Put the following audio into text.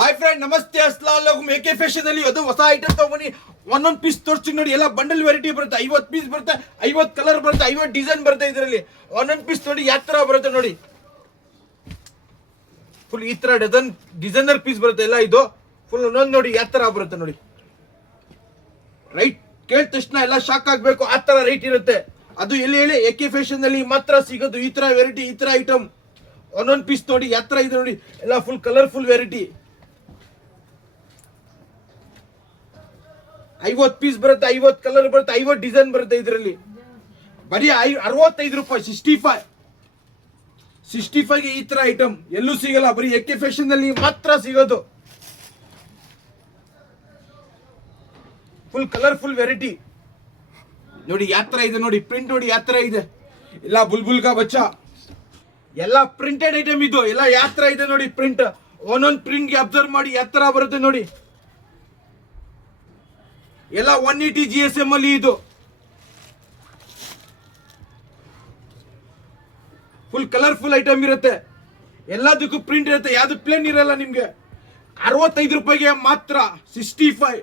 Hi friend, ನಮಸ್ತೆ, Assam A K fashion ಅಲ್ಲಿ ಅದು ಹೊಸ ಐಟಮ್ ತಗೊಂಡಿ ಒಂದೊಂದು ಪೀಸ್ ತೋರಿಸ್ತೀನಿ ನೋಡಿ. ಎಲ್ಲ ಬಂಡಲ್ ವೆರೈಟಿ ಬರುತ್ತೆ, 50 ಪೀಸ್ ಬರುತ್ತೆ, 50 ಕಲರ್ ಬರುತ್ತೆ, 50 ಡಿಸೈನ್ ಬರುತ್ತೆ. ಇದರಲ್ಲಿ ಒಂದೊಂದು ಪೀಸ್ ನೋಡಿ ಯಾವ ತರ ಬರುತ್ತೆ ನೋಡಿ. ಫುಲ್ ಈ ತರ ಡಿಸೈನರ್ ಪೀಸ್ ಬರುತ್ತೆ. ಎಲ್ಲ ಇದು ಫುಲ್ ಒಂದೊಂದು ನೋಡಿ ಯಾವ ತರ ಬರುತ್ತೆ ನೋಡಿ. ರೈಟ್ ಕೇಳಿದ ತಕ್ಷಣ ಎಲ್ಲ ಶಾಕ್ ಆಗ್ಬೇಕು, ಆ ತರ ರೈಟ್ ಇರುತ್ತೆ. ಅದು ಎಲ್ಲಿ ಹೇಳಿ ಎಕೆ ಫ್ಯಾಷನ್ ಅಲ್ಲಿ ಮಾತ್ರ ಸಿಗೋದು ಈ ತರ ವೆರೈಟಿ, ಈ ತರ ಐಟಮ್. ಒಂದೊಂದು ಪೀಸ್ ನೋಡಿ ಯಾವ ತರ ಇದೆ ನೋಡಿ. ಎಲ್ಲ ಫುಲ್ ಕಲರ್ಫುಲ್ ವೆರೈಟಿ. 50 ಪೀಸ್ ಬರುತ್ತೆ, 50 ಕಲರ್ ಬರುತ್ತೆ, 50 ಡಿಸೈನ್ ಬರುತ್ತೆ. ಇದರಲ್ಲಿ ಬರೀ 65 ರೂಪಾಯಿ. 65ಗೆ ಈ ತರ ಐಟಮ್ ಎಲ್ಲೂ ಸಿಗಲ್ಲ, ಬರೀ ಎಕೆ ಫ್ಯಾಷನ್ ಅಲ್ಲಿ ಮಾತ್ರ ಸಿಗೋದು. ಫುಲ್ ಕಲರ್ಫುಲ್ ವೆರೈಟಿ ನೋಡಿ ಯಾವ ತರ ಇದೆ ನೋಡಿ. ಪ್ರಿಂಟ್ ನೋಡಿ ಯಾವ ತರ ಇದೆ. ಎಲ್ಲ ಬುಲ್ಬುಲ್ ಕಾ ಬಚ್ಚಾ, ಎಲ್ಲ ಪ್ರಿಂಟೆಡ್ ಐಟಮ್ ಇದು. ಎಲ್ಲ ಯಾವ ತರ ಇದೆ ನೋಡಿ ಪ್ರಿಂಟ್. ಒಂದೊಂದು ಪ್ರಿಂಟ್ ಅಬ್ಸರ್ವ್ ಮಾಡಿ ಯಾವ ತರ ಬರುತ್ತೆ ನೋಡಿ. ಎಲ್ಲ 180 GSM ಅಲ್ಲಿ ಇದು. ಫುಲ್ ಕಲರ್ಫುಲ್ ಐಟಮ್ ಇರುತ್ತೆ. ಎಲ್ಲದಕ್ಕೂ ಪ್ರಿಂಟ್ ಇರುತ್ತೆ, ಯಾವ್ದು ಪ್ಲೇನ್ ಇರಲ್ಲ ನಿಮ್ಗೆ. 65 ರೂಪಾಯಿಗೆ ಮಾತ್ರ 65.